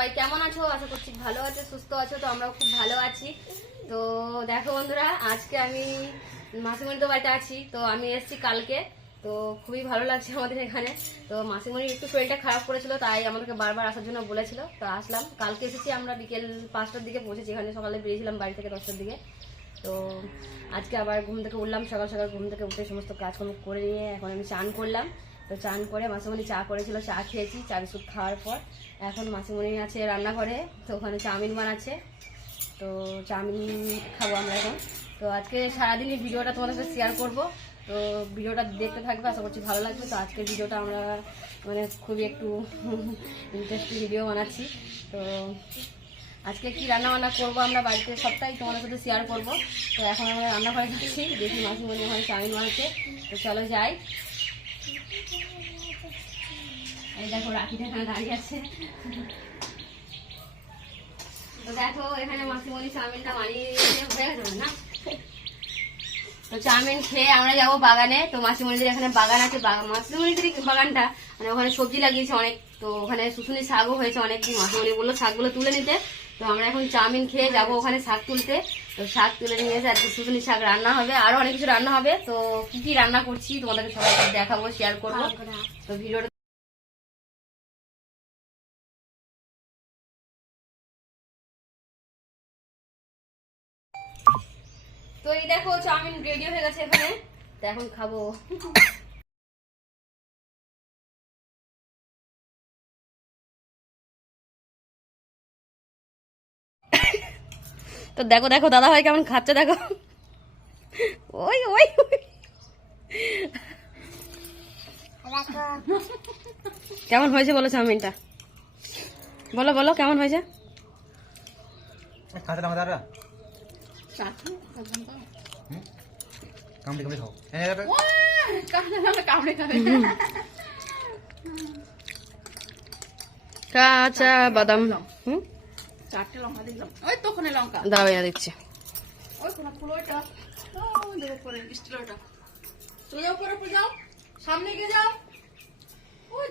সবাই কেমন আছো? আশা করছি ভালো আছো, সুস্থ আছো, তো আমরাও খুব ভালো আছি। তো দেখো বন্ধুরা, আজকে আমি মাসিমণির বাড়িতে আছি, তো আমি এসেছি কালকে। তো খুবই ভালো লাগছে আমাদের এখানে। তো মাসিমণির একটু শরীরটা খারাপ করেছিল, তাই আমাদেরকে বারবার আসার জন্য বলেছিল। তো আসলাম। কালকে এসেছি আমরা বিকেল পাঁচটার দিকে পৌঁছেছি, এখানে সকালে বেরিয়েছিলাম বাড়ি থেকে দশটার দিকে। তো আজকে আবার ঘুম থেকে উঠলাম, সকাল সকাল ঘুম থেকে উঠে সমস্ত কাজকর্ম করে নিয়ে এখন আমি চান করলাম। তো চান করে মাসিমণি চা করেছিল, চা খেয়েছি, চা বিস্কুট খাওয়ার পর। এখন মাসিমণি আছে রান্নাঘরে, তো ওখানে চাউমিন বানাচ্ছে। তো চাউমিন খাব আমরা এখন। তো আজকে সারাদিনই ভিডিওটা তোমাদের সাথে শেয়ার করব। তো ভিডিওটা দেখতে থাকবে, আশা করছি ভালো লাগবে। তো আজকের ভিডিওটা আমরা মানে খুবই একটু ইন্টারেস্টিং ভিডিও বানাচ্ছি। তো আজকে কি রান্না বান্না করব আমরা বাড়িতে সবটাই তোমাদের সাথে শেয়ার করব। তো এখন আমরা রান্নাঘরে যাচ্ছি, দেখি মাসিমণি ওখানে চাউমিন বানাচ্ছে। তো চলো যাই। এই দেখো রাখিটা এখানে দাঁড়িয়ে আছে। তো দেখো এখানে মাসিমণি চাউমিনটা হয়ে গেছে না? তো চাউমিন খেয়ে আমরা যাব বাগানে। তো মাসিমণিদের এখানে বাগান আছে। মাসিমণিদের বাগানটা মানে ওখানে সবজি লাগিয়েছে অনেক। তো ওখানে শুশুনি শাকও হয়েছে অনেক মাসিমণি বলল শাকগুলো তুলে নিতে। তো আমরা এখন চাউমিন খেয়ে যাব ওখানে শাক তুলতে। তো শাক তুলে নিয়ে এসে আজকে শুশুনি শাক রান্না হবে। আরও অনেক কিছু রান্না হবে। তো কি কি রান্না করছি তোমাদেরকে সবাইকে দেখাবো শেয়ার করব। তো ভিডিওটা তো এই দেখো চাউমিন রেডি হয়ে গেছে এখানে। তো এখন খাব। তো দেখো দেখো দাদা ভাই কেমন খাচ্ছে দেখো। ওই ওই ওই। কেমন হয়েছে বলো চাউমিনটা? বলো বলো কেমন হয়েছে? খাতে দাম দাদা কামড়ে কামড়ে খাও হ্যাঁ কাঁচা বাদাম। হুম? চারটে লঙ্কা দিলাম। ওই তো ওখানে লঙ্কা। দাঁড়া এনে দিচ্ছি। ওই কোনো ফুল ওই দেখো উপরে স্টিল চলে যাও উপরে উপরে যাও। সামনে গিয়ে যাও। ওই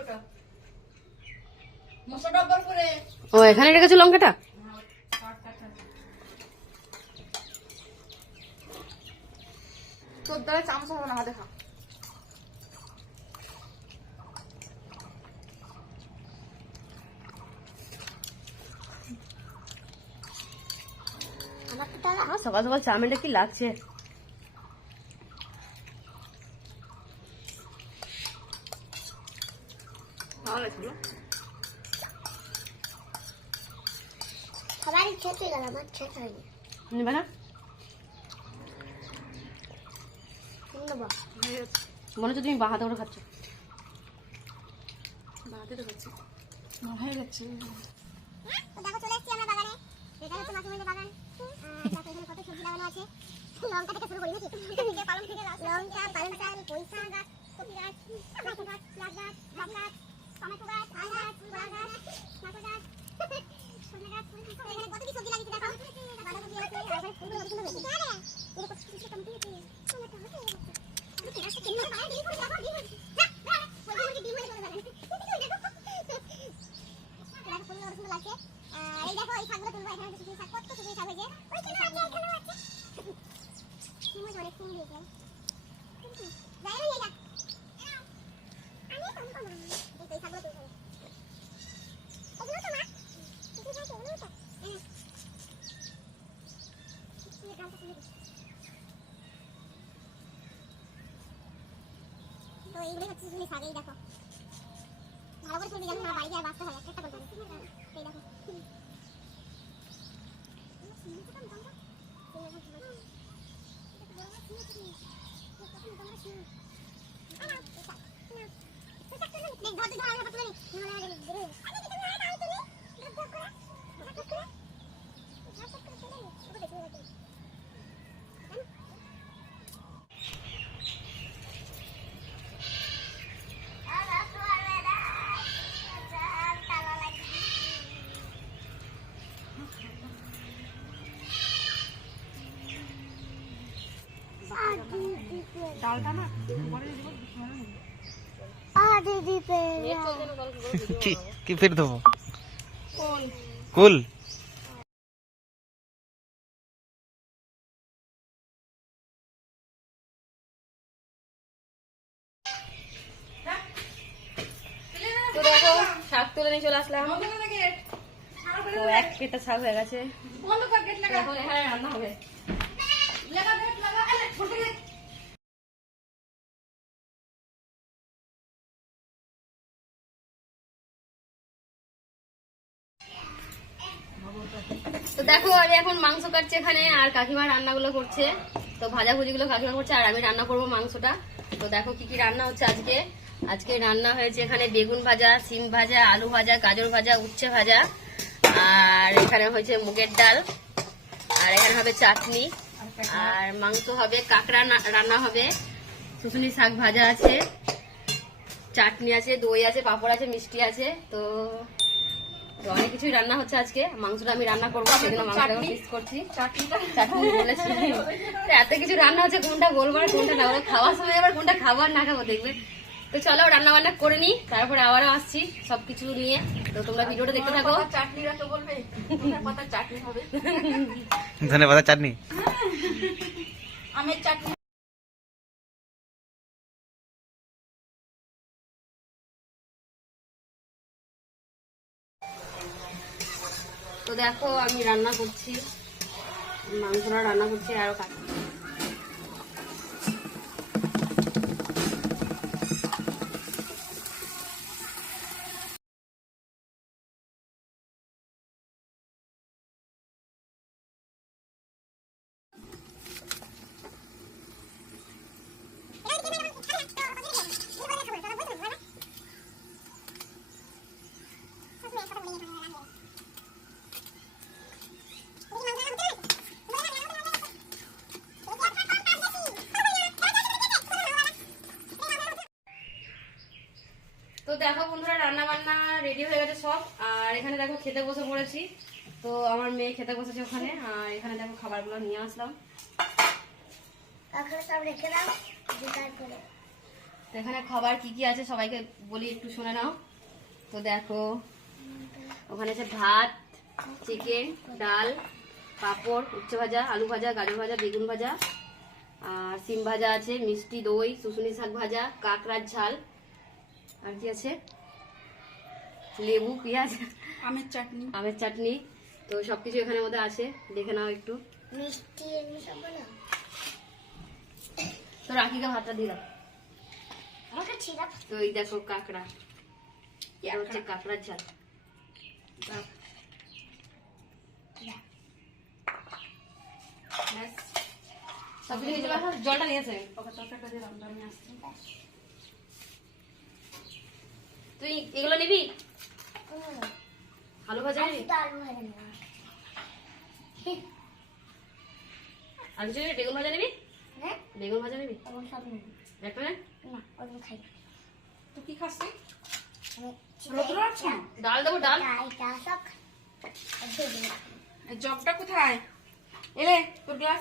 ওটা। মশলা ডাব্বার করে ও এখানে রেখেছো লঙ্কাটা? তোর দ্বারা চামচ হবে না হাতে খা সকাল সকাল চাউমিনটা কি লাগছে? হয়নি। না নেব হয়ে গেছে মনে হচ্ছে তুমি বাঁ হাতে করে খাচ্ছ। বাড়াতে তো গেছে হয়ে গেছে তো দেখো চলে এসেছি আমরা বাগানে। এটা হচ্ছে মাসিমণিদের বাগান। এখানে কত সবজি লাগানো আছে। লঙ্কা থেকে শুরু করি নাকি? যে পালং থেকে গাছ লঙ্কা পালং শাক শাক গাছ কপি গাছ টমেটো গাছ পেঁয়াজ গাছ ডাব গাছ টমেটো গাছ আম গাছ কলা গাছ নারকেল গাছ সজনে গাছ এখানে কত কি সবজি লাগিয়েছে দেখো। বাঁধাকপি আছে আর ফুলগুলো কত সুন্দর হয়েছে আরে এটা কত সুন্দর টমেটো আছে টমেটো আছে আমি গাছটা কিনে পায়ে দিলি করে দেখো ডিম হয়েছে যা ওই মুরগি ডিম হয়ে চলে যাবে দেখো ফুলগুলো কত সুন্দর লাগছে আর এই দেখো এই শাকগুলো তুলবো এখানে কিছু শাক কত কিছু শাক হয়েছে ওই কিন্তু আছে এখানেও আছে শিমুজ অনেক ফুল দিয়েছে যাই রে যা আমি কম কম এই তো এই শাকগুলো তুলবো এগুলো তো মা কিছু শাক এগুলো তো এই এই গাছটা তুলে দিই তো শাক এই দেখো। ভালো করে তুলবি জানো না বাড়ি যায় বাঁচতে হয় একটা একটা করে তুলবি। এই দেখো ডালটা না কি কি ফের দেবো? কুল শাক তুলে নিয়ে চলে আসলাম। এক কেটে শাক হয়ে গেছে। বন্ধ কর গেট লাগা। এখন রান্না হবে। দেখো, আমি এখন মাংস কাটছে এখানে, আর কাকিমা রান্নাগুলো করছে। তো ভাজা ভুজিগুলো কাকিমা করছে, আর আমি রান্না করব মাংসটা। তো দেখো কি কি রান্না হচ্ছে আজকে। আজকে রান্না হয়েছে এখানে বেগুন ভাজা সিম ভাজা, আলু ভাজা, গাজর ভাজা, উচ্ছে ভাজা, আর এখানে হয়েছে মুগের ডাল, আর এখানে হবে চাটনি, আর মাংস হবে, কাঁকড়া রান্না হবে। শুশুনি শাক ভাজা আছে, চাটনি আছে, দই আছে, পাঁপড় আছে, মিষ্টি আছে, তো তো অনেক কিছুই রান্না হচ্ছে আজকে। মাংসটা আমি রান্না করব সেজন্য মাংসটা করছি। চাটনি বলেছি। এত কিছু রান্না হচ্ছে কোনটা বলব আর কোনটা না বলব। খাওয়ার সময় আবার কোনটা খাব আর না খাব দেখবে। তো চলো রান্না বান্না করে নি তারপরে আবারও আসছি সবকিছু নিয়ে। তো তোমরা ভিডিওটা দেখতে থাকো। বলবে চাটনি হবে। ধনে পাতা চাটনি? আমের চাটনি। তো দেখো আমি রান্না করছি মাংসটা রান্না করছি আরও কাটি এখানে দেখো খেতে বসে পড়েছি। তো আমার মেয়ে খেতে বসেছে ওখানে। আর এখানে দেখো খাবারগুলো নিয়ে আসলাম। এখন খাবার কি কি আছে সবাইকে বলি একটু শুনে নাও। তো দেখো ওখানে আছে ভাত চিকেন ডাল পাঁপড় উচ্ছে ভাজা আলু ভাজা গাজর ভাজা বেগুন ভাজা। আর সিম ভাজা আছে মিষ্টি দই শুশুনি শাক ভাজা কাঁকড়ার ঝাল। আর কি আছে? লেবু পেঁয়াজ আমের চাটনি। আমের চাটনি। তো সবকিছু এখানে মধ্যে আছে। দেখে নাও একটু। মিষ্টি এমনি সব বলো তো রাখিকে ভাতটা দিলাম তো এই দেখো কাঁকড়া। হচ্ছে কাঁকড়ার ঝাল। বাহ। ব্যাস। সব কিছু জলটা নিয়েছে। তুই এগুলো নিবি? আলু ভাজা ডাল ভাজা আলু ভাজা বেগুন ভাজা নিবি? হ্যাঁ? বেগুন ভাজা নিবি? তখন সব নেব। একটা নে? না ওরকম খাই। তুই কি আমি ডাল দেবো ডাল। জগটা কোথায়? এলে তোর গ্লাস।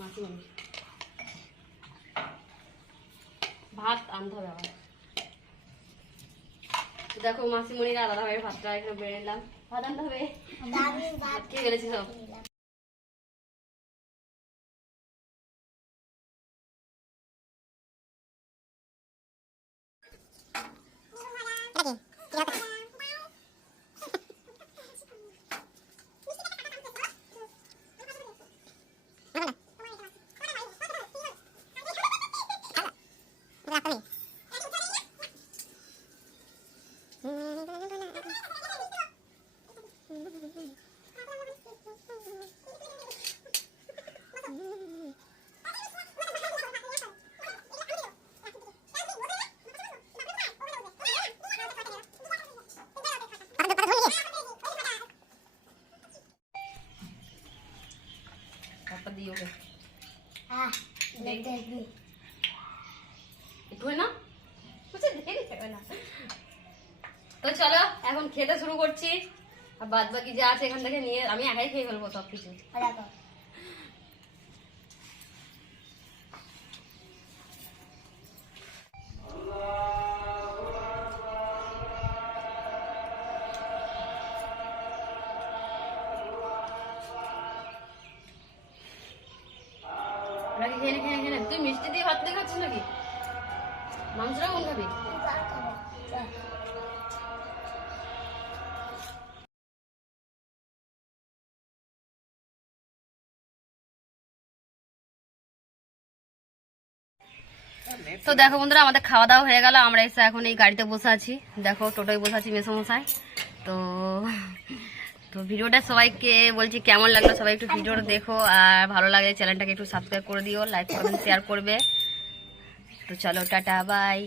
মাসিমণি ভাত আনতে হবে আবার। তো দেখো মাসিমণির আলাদাভাবে ভাতটা এখানে বেড়ে নিলাম। ভাত আনতে হবে। ভাত আজকে বেড়েছি সব? তো চলো এখন খেতে শুরু করছি। আর বাদ বাকি যা আছে এখান থেকে নিয়ে আমি একাই খেয়ে ফেলব সবকিছু তুই মিষ্টি দিয়ে ভাত দেখাচ্ছিস খাচ্ছিস নাকি? মাংসটা কোন খাবি? তো দেখো বন্ধুরা, আমাদের খাওয়া দাওয়া হয়ে গেল। আমরা এসে এখন এই গাড়িতে বসে আছি। দেখো, টোটোয় বসে আছি মেসমশাই। তো তো ভিডিওটা সবাইকে বলছি কেমন লাগল সবাই একটু ভিডিওটা দেখো। আর ভালো লাগলে চ্যানেলটাকে একটু সাবস্ক্রাইব করে দিও লাইক করবেন শেয়ার করবে। তো চলো, টাটা বাই